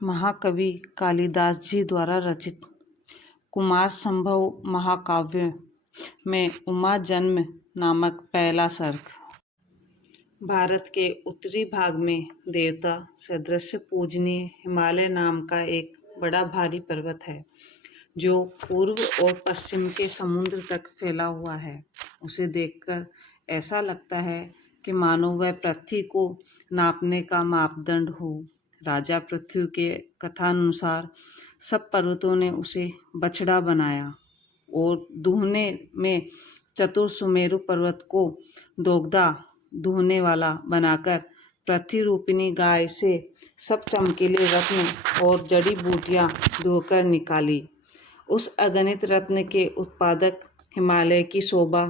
महाकवि कालिदास जी द्वारा रचित कुमार संभव महाकाव्य में उमा जन्म नामक पहला सर्ग। भारत के उत्तरी भाग में देवता सदृश पूजनीय हिमालय नाम का एक बड़ा भारी पर्वत है, जो पूर्व और पश्चिम के समुद्र तक फैला हुआ है। उसे देखकर ऐसा लगता है कि मानो वह पृथ्वी को नापने का मापदंड हो। राजा पृथ्वी के कथानुसार सब पर्वतों ने उसे बछड़ा बनाया और दूहने में चतुर सुमेरु पर्वत को दोगदा दूहने वाला बनाकर पृथ्वी रूपिणी गाय से सब चमकीले रत्न और जड़ी बूटियां धोकर निकाली। उस अगणित रत्न के उत्पादक हिमालय की शोभा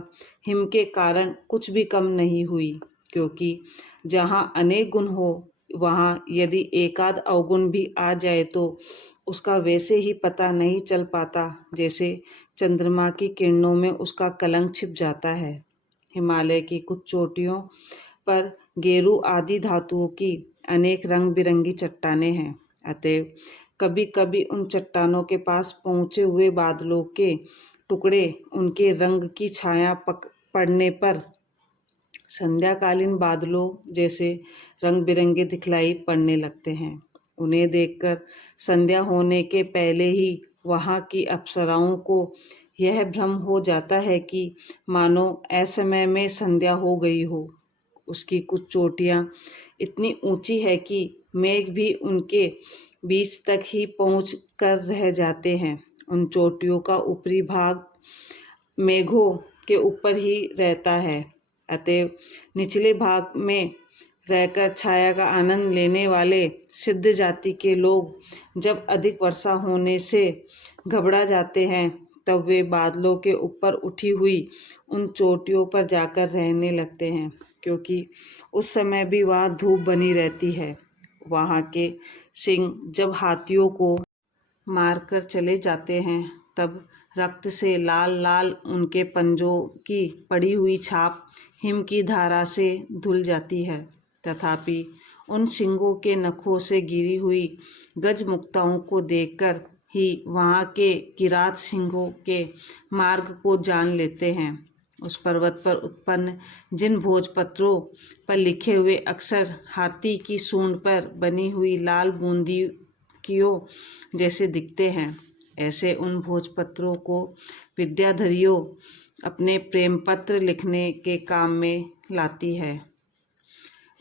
हिम के कारण कुछ भी कम नहीं हुई, क्योंकि जहाँ अनेक गुण हो वहाँ यदि एकाध अवगुण भी आ जाए तो उसका वैसे ही पता नहीं चल पाता जैसे चंद्रमा की किरणों में उसका कलंक छिप जाता है। हिमालय की कुछ चोटियों पर गेरू आदि धातुओं की अनेक रंग बिरंगी चट्टानें हैं, अतएव कभी कभी उन चट्टानों के पास पहुँचे हुए बादलों के टुकड़े उनके रंग की छाया पड़ने पर संध्याकालीन बादलों जैसे रंग बिरंगे दिखलाई पड़ने लगते हैं। उन्हें देखकर संध्या होने के पहले ही वहाँ की अप्सराओं को यह भ्रम हो जाता है कि मानो असमय में संध्या हो गई हो। उसकी कुछ चोटियाँ इतनी ऊंची है कि मेघ भी उनके बीच तक ही पहुँच कर रह जाते हैं। उन चोटियों का ऊपरी भाग मेघों के ऊपर ही रहता है, अतएव निचले भाग में रहकर छाया का आनंद लेने वाले सिद्ध जाति के लोग जब अधिक वर्षा होने से घबरा जाते हैं, तब वे बादलों के ऊपर उठी हुई उन चोटियों पर जाकर रहने लगते हैं, क्योंकि उस समय भी वहाँ धूप बनी रहती है। वहाँ के सिंह जब हाथियों को मारकर चले जाते हैं, तब रक्त से लाल लाल उनके पंजों की पड़ी हुई छाप हिम की धारा से धुल जाती है। तथापि उन सिंहों के नखों से गिरी हुई गजमुक्ताओं को देखकर ही वहाँ के किरात सिंहों के मार्ग को जान लेते हैं। उस पर्वत पर उत्पन्न जिन भोजपत्रों पर लिखे हुए अक्षर हाथी की सूंड पर बनी हुई लाल बूंदियों जैसे दिखते हैं, ऐसे उन भोजपत्रों को विद्याधरियों अपने प्रेम पत्र लिखने के काम में लाती है।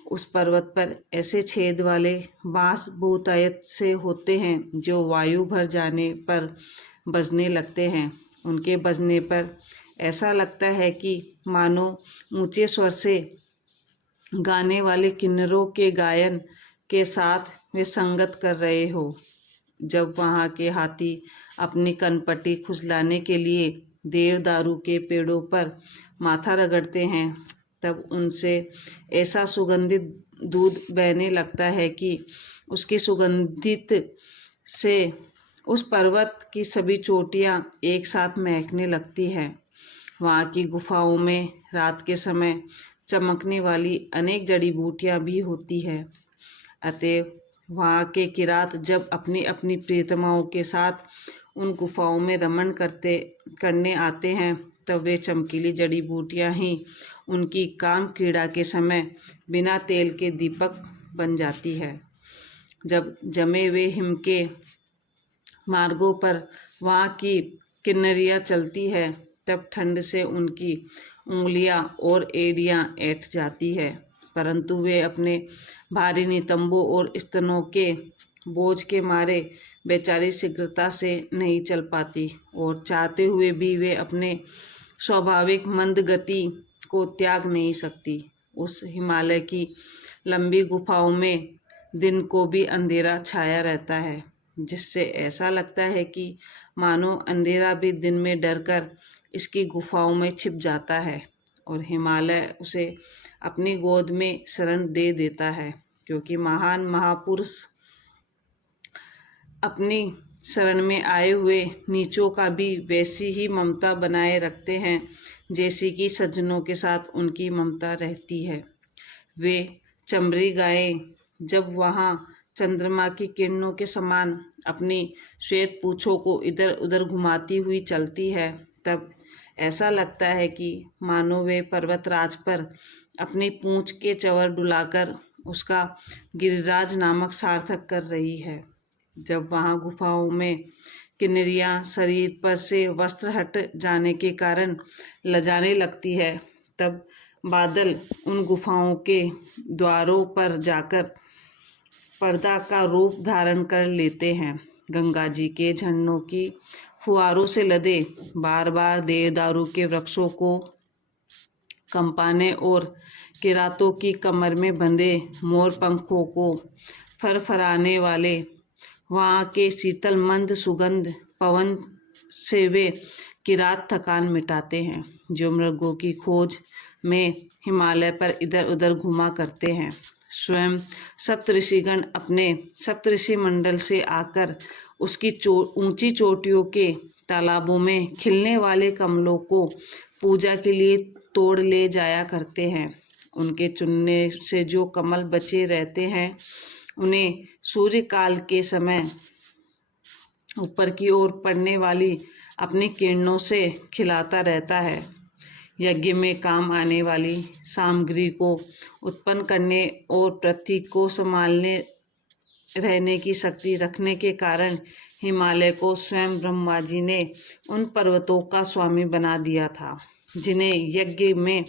उस पर्वत पर ऐसे छेद वाले बांस बहुतायत से होते हैं, जो वायु भर जाने पर बजने लगते हैं। उनके बजने पर ऐसा लगता है कि मानो ऊंचे स्वर से गाने वाले किन्नरों के गायन के साथ वे संगत कर रहे हो। जब वहाँ के हाथी अपनी कनपटी खुजलाने के लिए देवदारू के पेड़ों पर माथा रगड़ते हैं, तब उनसे ऐसा सुगंधित दूध बहने लगता है कि उसकी सुगंधित से उस पर्वत की सभी चोटियाँ एक साथ महकने लगती हैं। वहाँ की गुफाओं में रात के समय चमकने वाली अनेक जड़ी बूटियाँ भी होती है, अतएव वहाँ के किरात जब अपनी अपनी प्रियतमाओं के साथ उन गुफाओं में रमण करने आते हैं, तब वे चमकीली जड़ी बूटियाँ ही उनकी काम क्रीड़ा के समय बिना तेल के दीपक बन जाती है। जब जमे हुए हिम के मार्गों पर वहाँ की किन्नरियाँ चलती है, तब ठंड से उनकी उंगलियाँ और एड़ियाँ ऐंठ जाती है, परंतु वे अपने भारी नितंबों और स्तनों के बोझ के मारे बेचारी शीघ्रता से नहीं चल पाती, और चाहते हुए भी वे अपने स्वाभाविक मंद गति को त्याग नहीं सकती। उस हिमालय की लंबी गुफाओं में दिन को भी अंधेरा छाया रहता है, जिससे ऐसा लगता है कि मानो अंधेरा भी दिन में डरकर इसकी गुफाओं में छिप जाता है और हिमालय उसे अपनी गोद में शरण दे देता है, क्योंकि महान महापुरुष अपनी शरण में आए हुए नीचों का भी वैसी ही ममता बनाए रखते हैं जैसी कि सज्जनों के साथ उनकी ममता रहती है। वे चमड़ी गायें जब वहाँ चंद्रमा की किरणों के समान अपनी श्वेत पूंछों को इधर उधर घुमाती हुई चलती है, तब ऐसा लगता है कि मानो वे पर्वतराज पर अपनी पूंछ के चंवर डुलाकर उसका गिरिराज नामक सार्थक कर रही है। जब वहाँ गुफाओं में किन्नरियाँ शरीर पर से वस्त्र हट जाने के कारण लजाने लगती है, तब बादल उन गुफाओं के द्वारों पर जाकर पर्दा का रूप धारण कर लेते हैं। गंगा जी के झरनों की फुहारों से लदे बार बार देवदारू के वृक्षों को कंपाने और किरातों की कमर में बंधे मोर पंखों को फरफराने वाले वहाँ के शीतल मंद सुगंध पवन से वे किरात थकान मिटाते हैं, जो मृगों की खोज में हिमालय पर इधर उधर घुमा करते हैं। स्वयं सप्तऋषिगण अपने सप्तऋषि मंडल से आकर उसकी ऊंची चोटियों के तालाबों में खिलने वाले कमलों को पूजा के लिए तोड़ ले जाया करते हैं। उनके चुनने से जो कमल बचे रहते हैं उन्हें सूर्य काल के समय ऊपर की ओर पड़ने वाली अपनी किरणों से खिलाता रहता है। यज्ञ में काम आने वाली सामग्री को उत्पन्न करने और पृथ्वी को संभालने रहने की शक्ति रखने के कारण हिमालय को स्वयं ब्रह्मा जी ने उन पर्वतों का स्वामी बना दिया था, जिन्हें यज्ञ में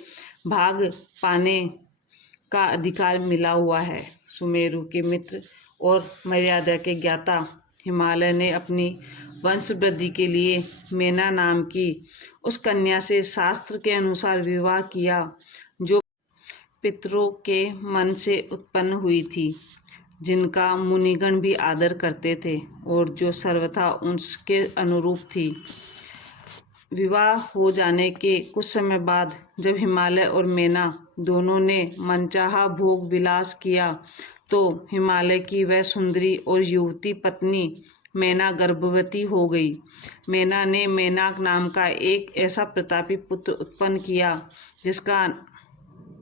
भाग पाने का अधिकार मिला हुआ है। सुमेरु के मित्र और मर्यादा के ज्ञाता हिमालय ने अपनी वंश वृद्धि के लिए मेना नाम की उस कन्या से शास्त्र के अनुसार विवाह किया, जो पितरों के मन से उत्पन्न हुई थी, जिनका मुनिगण भी आदर करते थे और जो सर्वथा उसके अनुरूप थी। विवाह हो जाने के कुछ समय बाद जब हिमालय और मेना दोनों ने मनचाहा भोग विलास किया, तो हिमालय की वह सुंदरी और युवती पत्नी मेना गर्भवती हो गई। मेना ने मेनाक नाम का एक ऐसा प्रतापी पुत्र उत्पन्न किया, जिसका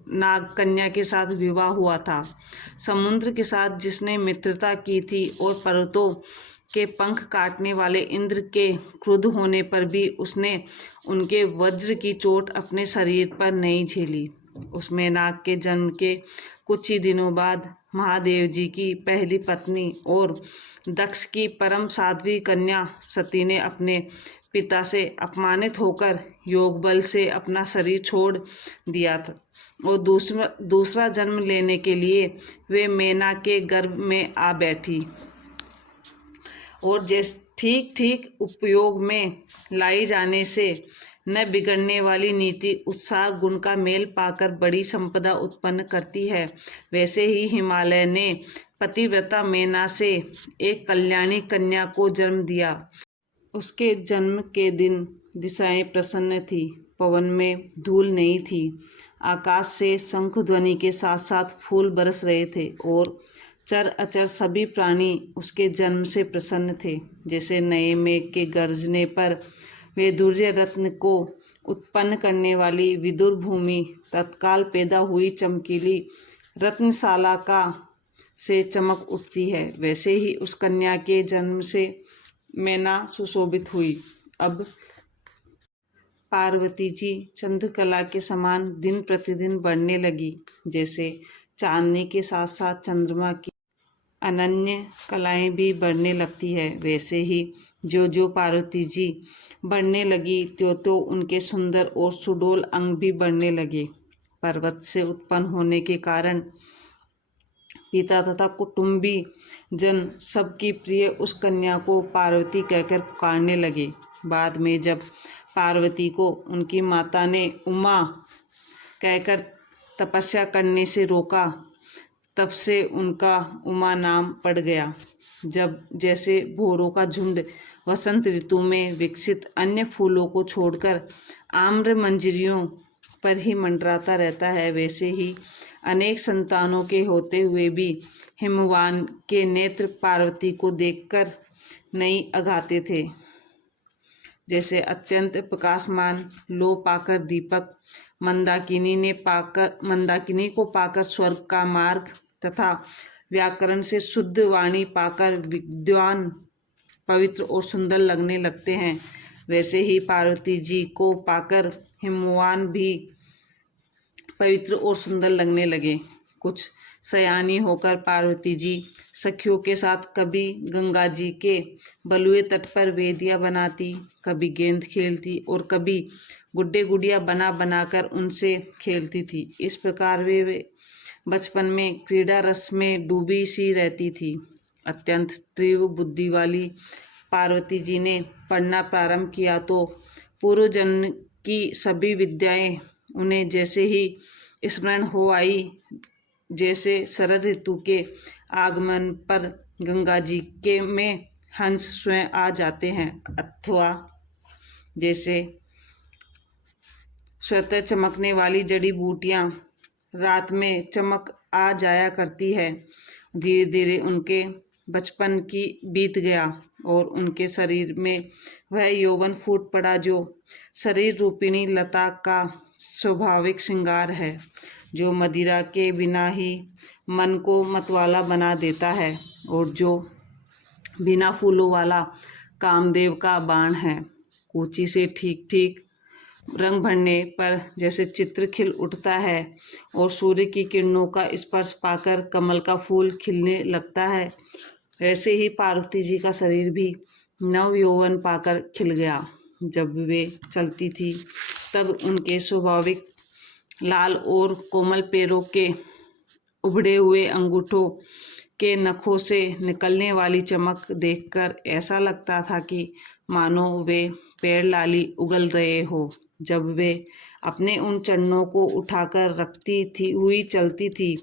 नाग कन्या के साथ विवाह हुआ था। समुद्र के साथ जिसने मित्रता की थी और पर्वतों के पंख काटने वाले इंद्र के क्रुद्ध होने पर भी उसने उनके वज्र की चोट अपने शरीर पर नहीं झेली। उस मेनाक के जन्म के कुछ ही दिनों बाद महादेव जी की पहली पत्नी और दक्ष की परम साध्वी कन्या सती ने अपने पिता से अपमानित होकर योग बल से अपना शरीर छोड़ दिया था और दूसरा जन्म लेने के लिए वे मेना के गर्भ में आ बैठी और ठीक ठीक उपयोग में लाई जाने से न बिगड़ने वाली नीति उत्साह गुण का मेल पाकर बड़ी संपदा उत्पन्न करती है। वैसे ही हिमालय ने पतिव्रता मेना से एक कल्याणी कन्या को जन्म दिया। उसके जन्म के दिन दिशाएं प्रसन्न थी, पवन में धूल नहीं थी, आकाश से शंख ध्वनि के साथ साथ फूल बरस रहे थे और चर अचर सभी प्राणी उसके जन्म से प्रसन्न थे। जैसे नए मेघ के गरजने पर वे दुर्जय रत्न को उत्पन्न करने वाली विदुर भूमि तत्काल पैदा हुई चमकीली रत्नशाला का से चमक उठती है, वैसे ही उस कन्या के जन्म से मेना सुशोभित हुई। अब पार्वती जी चंद्रकला के समान दिन प्रतिदिन बढ़ने लगी। जैसे चांदनी के साथ साथ चंद्रमा की अनन्य कलाएं भी बढ़ने लगती है, वैसे ही जो पार्वती जी बढ़ने लगी तो उनके सुंदर और सुडोल अंग भी बढ़ने लगे। पर्वत से उत्पन्न होने के कारण पिता तथा कुटुंबी जन सबकी प्रिय उस कन्या को पार्वती कहकर पुकारने लगे। बाद में जब पार्वती को उनकी माता ने उमा कहकर तपस्या करने से रोका, तब से उनका उमा नाम पड़ गया। जब जैसे भौरों का झुंड वसंत ऋतु में विकसित अन्य फूलों को छोड़कर आम्र मंजरियों पर ही मंडराता रहता है, वैसे ही अनेक संतानों के होते हुए भी हिमवान के नेत्र पार्वती को देखकर नहीं अघाते थे। जैसे अत्यंत प्रकाशमान लो पाकर दीपक मंदाकिनी को पाकर स्वर्ग का मार्ग तथा व्याकरण से शुद्ध वाणी पाकर विद्वान, पवित्र और सुंदर लगने लगते हैं, वैसे ही पार्वती जी को पाकर हिमवान भी पवित्र और सुंदर लगने लगे। कुछ सयानी होकर पार्वती जी सखियों के साथ कभी गंगा जी के बलुए तट पर वेदियां बनाती, कभी गेंद खेलती और कभी गुड्डे गुड़िया बना बनाकर उनसे खेलती थी। इस प्रकार वे बचपन में क्रीड़ा रस में डूबी सी रहती थी। अत्यंत तीव्र बुद्धि वाली पार्वती जी ने पढ़ना प्रारंभ किया तो पूर्व जन्म की सभी विद्याएं उन्हें जैसे ही स्मरण हो आई, जैसे शरद ऋतु के आगमन पर गंगा जी के में हंस स्वयं आ जाते हैं, अथवा जैसे स्वतः चमकने वाली जड़ी बूटियां रात में चमक आ जाया करती है। धीरे धीरे उनके बचपन की बीत गया और उनके शरीर में वह यौवन फूट पड़ा जो शरीर रूपिणी लता का स्वाभाविक श्रृंगार है, जो मदिरा के बिना ही मन को मतवाला बना देता है और जो बिना फूलों वाला कामदेव का बाण है। कूची से ठीक ठीक रंग भरने पर जैसे चित्र खिल उठता है और सूर्य की किरणों का स्पर्श पाकर कमल का फूल खिलने लगता है, वैसे ही पार्वती जी का शरीर भी नव यौवन पाकर खिल गया। जब वे चलती थी तब उनके स्वाभाविक लाल और कोमल पैरों के उभड़े हुए अंगूठों के नखों से निकलने वाली चमक देखकर ऐसा लगता था कि मानो वे पैर लाली उगल रहे हो। जब वे अपने उन चरणों को उठाकर रखती थी हुई चलती थी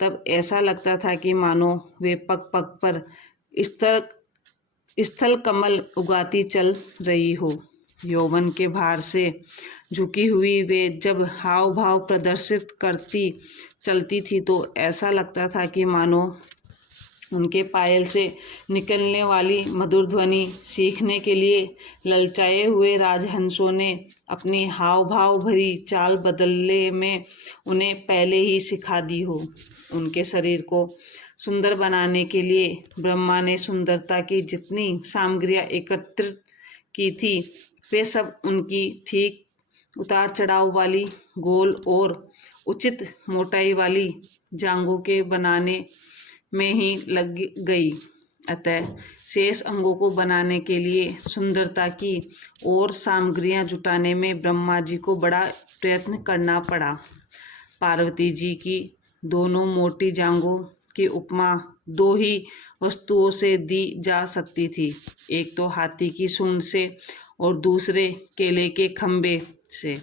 तब ऐसा लगता था कि मानो वे पग पग पर स्थल कमल उगाती चल रही हो। यौवन के भार से झुकी हुई वे जब हाव भाव प्रदर्शित करती चलती थी तो ऐसा लगता था कि मानो उनके पायल से निकलने वाली मधुर ध्वनि सीखने के लिए ललचाए हुए राजहंसों ने अपनी हाव भाव भरी चाल बदलने में उन्हें पहले ही सिखा दी हो। उनके शरीर को सुंदर बनाने के लिए ब्रह्मा ने सुंदरता की जितनी सामग्रियां एकत्रित की थी वे सब उनकी ठीक उतार चढ़ाव वाली गोल और उचित मोटाई वाली जांघों के बनाने में ही लग गई। अतः शेष अंगों को बनाने के लिए सुंदरता की और सामग्रियां जुटाने में ब्रह्मा जी को बड़ा प्रयत्न करना पड़ा। पार्वती जी की दोनों मोटी जांघों की उपमा दो ही वस्तुओं से दी जा सकती थी, एक तो हाथी की सूंड से और दूसरे केले के खंभे से।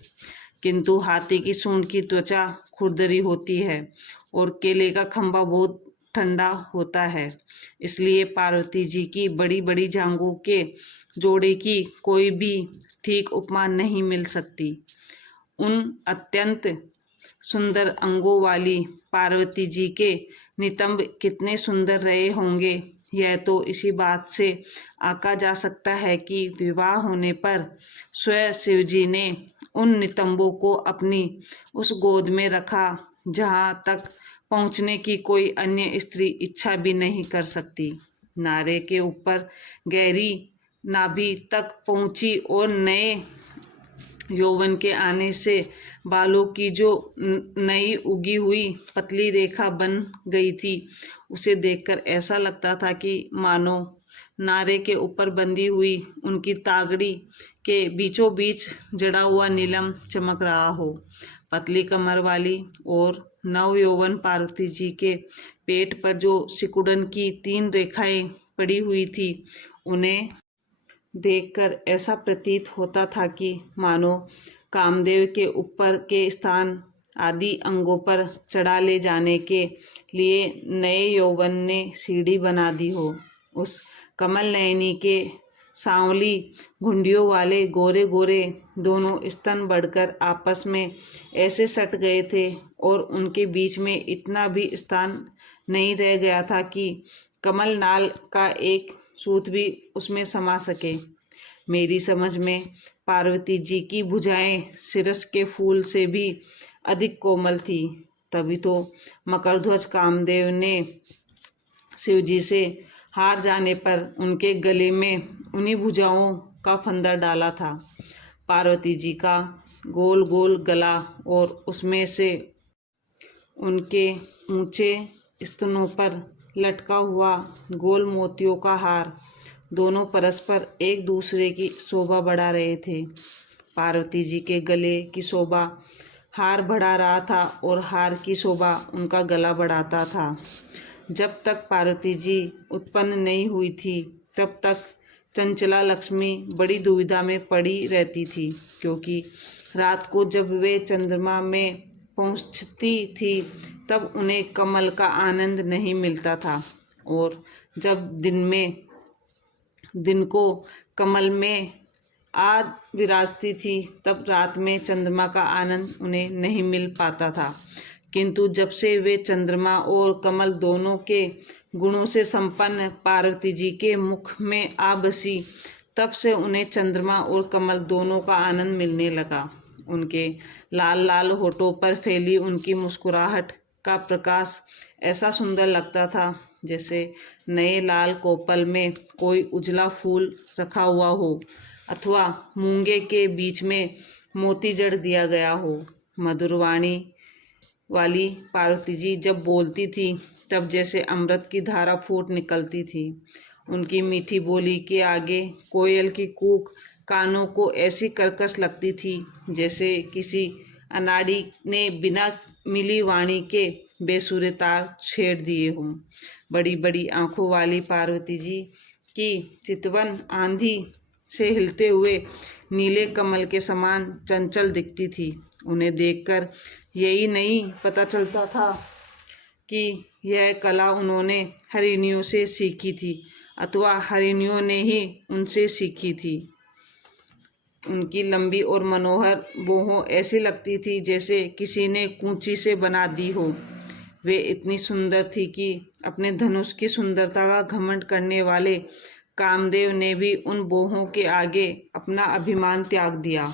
किंतु हाथी की सूंड की त्वचा खुरदरी होती है और केले का खंभा बहुत ठंडा होता है, इसलिए पार्वती जी की बड़ी बड़ी जांघों के जोड़े की कोई भी ठीक उपमा नहीं मिल सकती। उन अत्यंत सुंदर अंगों वाली पार्वती जी के नितंब कितने सुंदर रहे होंगे, यह तो इसी बात से आका जा सकता है कि विवाह होने पर स्वयं शिवजी ने उन नितंबों को अपनी उस गोद में रखा जहाँ तक पहुँचने की कोई अन्य स्त्री इच्छा भी नहीं कर सकती। नारे के ऊपर गहरी नाभि तक पहुँची और नए यौवन के आने से बालों की जो नई उगी हुई पतली रेखा बन गई थी उसे देखकर ऐसा लगता था कि मानो नारे के ऊपर बंधी हुई उनकी तागड़ी के बीचों बीच जड़ा हुआ नीलम चमक रहा हो। पतली कमर वाली और नव यौवन पार्वती जी के पेट पर जो सिकुड़न की 3 रेखाएं पड़ी हुई थी उन्हें देखकर ऐसा प्रतीत होता था कि मानो कामदेव के ऊपर के स्थान आदि अंगों पर चढ़ा ले जाने के लिए नए यौवन ने सीढ़ी बना दी हो। उस कमल नयनी के सांवली घुंडियों वाले गोरे गोरे दोनों स्तन बढ़कर आपस में ऐसे सट गए थे और उनके बीच में इतना भी स्थान नहीं रह गया था कि कमल नाल का एक सूत भी उसमें समा सके। मेरी समझ में पार्वती जी की भुजाएं सिरस के फूल से भी अधिक कोमल थी। तभी तो मकरध्वज कामदेव ने शिवजी से हार जाने पर उनके गले में उन्हीं भुजाओं का फंदा डाला था। पार्वती जी का गोल गोल गला और उसमें से उनके ऊंचे स्तनों पर लटका हुआ गोल मोतियों का हार दोनों परस्पर एक दूसरे की शोभा बढ़ा रहे थे। पार्वती जी के गले की शोभा हार बढ़ा रहा था और हार की शोभा उनका गला बढ़ाता था। जब तक पार्वती जी उत्पन्न नहीं हुई थी तब तक चंचला लक्ष्मी बड़ी दुविधा में पड़ी रहती थी, क्योंकि रात को जब वे चंद्रमा में पहुंचती थी तब उन्हें कमल का आनंद नहीं मिलता था, और जब दिन को कमल में आ विराजती थी तब रात में चंद्रमा का आनंद उन्हें नहीं मिल पाता था। किंतु जब से वे चंद्रमा और कमल दोनों के गुणों से संपन्न पार्वती जी के मुख में आ बसी, तब से उन्हें चंद्रमा और कमल दोनों का आनंद मिलने लगा। उनके लाल लाल होठों पर फैली उनकी मुस्कुराहट का प्रकाश ऐसा सुंदर लगता था जैसे नए लाल कोपल में कोई उजला फूल रखा हुआ हो अथवा मूंगे के बीच में मोती जड़ दिया गया हो। मधुरवाणी वाली पार्वती जी जब बोलती थी तब जैसे अमृत की धारा फूट निकलती थी। उनकी मीठी बोली के आगे कोयल की कूक कानों को ऐसी कर्कश लगती थी जैसे किसी अनाड़ी ने बिना मिली वाणी के बेसुरे तार छेड़ दिए हों। बड़ी बड़ी आंखों वाली पार्वती जी की चितवन आंधी से हिलते हुए नीले कमल के समान चंचल दिखती थी। उन्हें देखकर यही नहीं पता चलता था कि यह कला उन्होंने हरिणियों से सीखी थी अथवा हरिणियों ने ही उनसे सीखी थी। उनकी लंबी और मनोहर बाहों ऐसी लगती थी जैसे किसी ने कूंची से बना दी हो। वे इतनी सुंदर थी कि अपने धनुष की सुंदरता का घमंड करने वाले कामदेव ने भी उन बाहों के आगे अपना अभिमान त्याग दिया।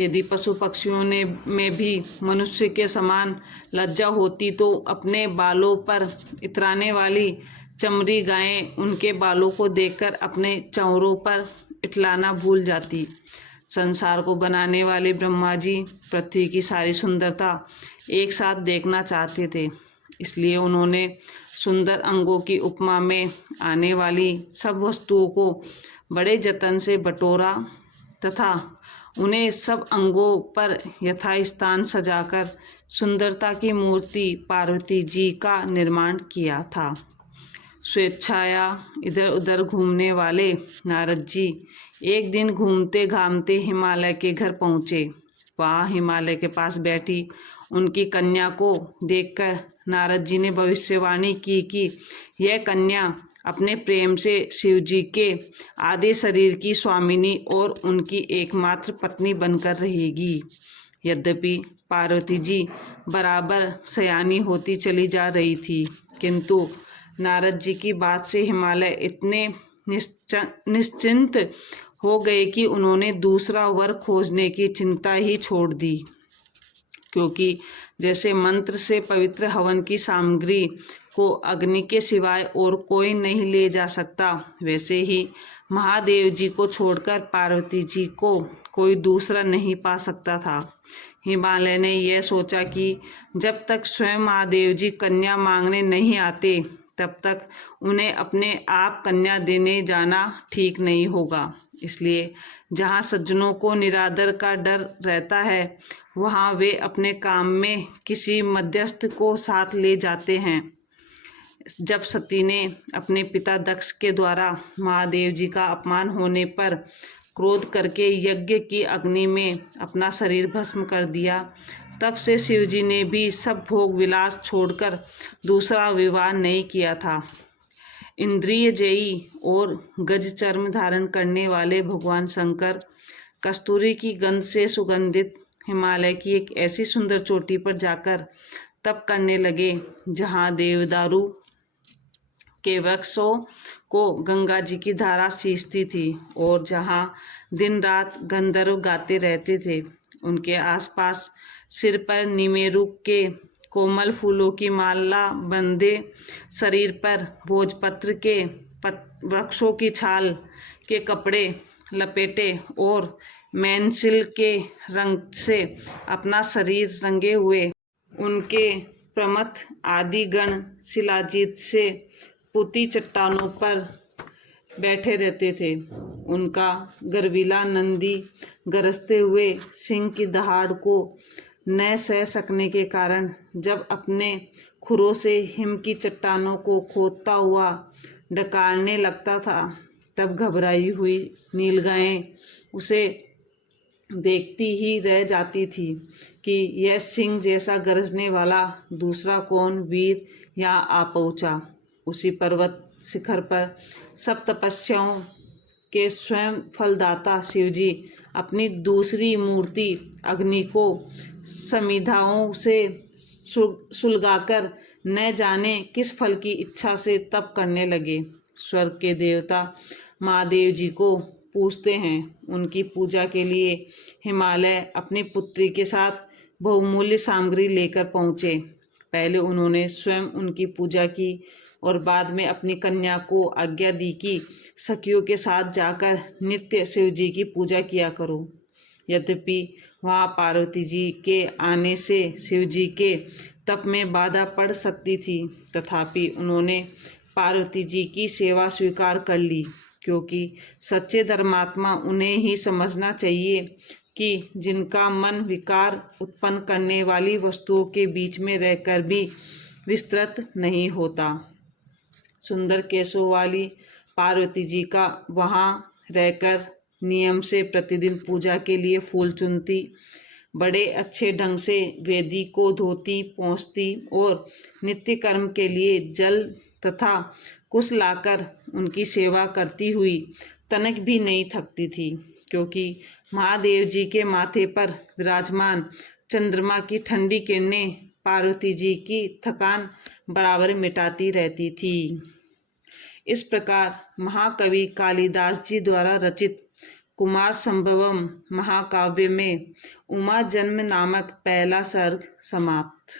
यदि पशु पक्षियों ने में भी मनुष्य के समान लज्जा होती तो अपने बालों पर इतराने वाली चमड़ी गायें उनके बालों को देखकर अपने चौरों पर इठलाना भूल जाती। संसार को बनाने वाले ब्रह्मा जी पृथ्वी की सारी सुंदरता एक साथ देखना चाहते थे, इसलिए उन्होंने सुंदर अंगों की उपमा में आने वाली सब वस्तुओं को बड़े जतन से बटोरा तथा उन्हें सब अंगों पर यथास्थान सजाकर सुंदरता की मूर्ति पार्वती जी का निर्माण किया था। स्वेच्छाया इधर उधर घूमने वाले नारद जी एक दिन घूमते घामते हिमालय के घर पहुँचे। वहाँ हिमालय के पास बैठी उनकी कन्या को देखकर नारद जी ने भविष्यवाणी की कि यह कन्या अपने प्रेम से शिव जी के आधे शरीर की स्वामिनी और उनकी एकमात्र पत्नी बनकर रहेगी। यद्यपि पार्वती जी बराबर सयानी होती चली जा रही थी, किंतु नारद जी की बात से हिमालय इतने निश्चिंत हो गए कि उन्होंने दूसरा वर खोजने की चिंता ही छोड़ दी, क्योंकि जैसे मंत्र से पवित्र हवन की सामग्री को अग्नि के सिवाय और कोई नहीं ले जा सकता, वैसे ही महादेव जी को छोड़कर पार्वती जी को कोई दूसरा नहीं पा सकता था। हिमालय ने यह सोचा कि जब तक स्वयं महादेव जी कन्या मांगने नहीं आते तब तक उन्हें अपने आप कन्या देने जाना ठीक नहीं होगा। इसलिए जहाँ सज्जनों को निरादर का डर रहता है वहाँ वे अपने काम में किसी मध्यस्थ को साथ ले जाते हैं। जब सती ने अपने पिता दक्ष के द्वारा महादेव जी का अपमान होने पर क्रोध करके यज्ञ की अग्नि में अपना शरीर भस्म कर दिया, तब से शिव जी ने भी सब भोग विलास छोड़कर दूसरा विवाह नहीं किया था। इंद्रिय जयी और गज चर्म धारण करने वाले भगवान शंकर कस्तूरी की गंध से सुगंधित हिमालय की एक ऐसी सुंदर चोटी पर जाकर तप करने लगे जहाँ देवदारू के वृक्षों को गंगा जी की धारा सींचती थी और जहाँ दिन रात गंधर्व गाते रहते थे। उनके आसपास सिर पर निमेरु के कोमल फूलों की माला बंधे शरीर पर भोजपत्र के वृक्षों की छाल के कपड़े लपेटे और मैनसिल के रंग से अपना शरीर रंगे हुए उनके प्रमथ आदि गण शिलाजीत से पुती चट्टानों पर बैठे रहते थे। उनका गर्वीला नंदी गरजते हुए सिंह की दहाड़ को न सह सकने के कारण जब अपने खुरों से हिम की चट्टानों को खोदता हुआ डकारने लगता था, तब घबराई हुई नीलगायें उसे देखती ही रह जाती थी कि यह सिंह जैसा गरजने वाला दूसरा कौन वीर यहाँ आ पहुँचा। उसी पर्वत शिखर पर सब तपस्याओं के स्वयं फलदाता शिवजी अपनी दूसरी मूर्ति अग्नि को समिधाओं से सुलगाकर न जाने किस फल की इच्छा से तप करने लगे। स्वर्ग के देवता महादेव जी को पूजते हैं। उनकी पूजा के लिए हिमालय अपनी पुत्री के साथ बहुमूल्य सामग्री लेकर पहुँचे। पहले उन्होंने स्वयं उनकी पूजा की और बाद में अपनी कन्या को आज्ञा दी कि सखियों के साथ जाकर नित्य शिव जी की पूजा किया करो। यद्यपि वहाँ पार्वती जी के आने से शिव जी के तप में बाधा पड़ सकती थी, तथापि उन्होंने पार्वती जी की सेवा स्वीकार कर ली, क्योंकि सच्चे धर्मात्मा उन्हें ही समझना चाहिए कि जिनका मन विकार उत्पन्न करने वाली वस्तुओं के बीच में रहकर भी विस्तृत नहीं होता। सुंदर केशों वाली पार्वती जी का वहाँ रहकर नियम से प्रतिदिन पूजा के लिए फूल चुनती, बड़े अच्छे ढंग से वेदी को धोती पोंछती और नित्य कर्म के लिए जल तथा कुश लाकर उनकी सेवा करती हुई तनक भी नहीं थकती थी, क्योंकि महादेव जी के माथे पर विराजमान चंद्रमा की ठंडी किरणें पार्वती जी की थकान बराबर मिटाती रहती थी। इस प्रकार महाकवि कालिदास जी द्वारा रचित कुमार संभवम महाकाव्य में उमा जन्म नामक पहला सर्ग समाप्त।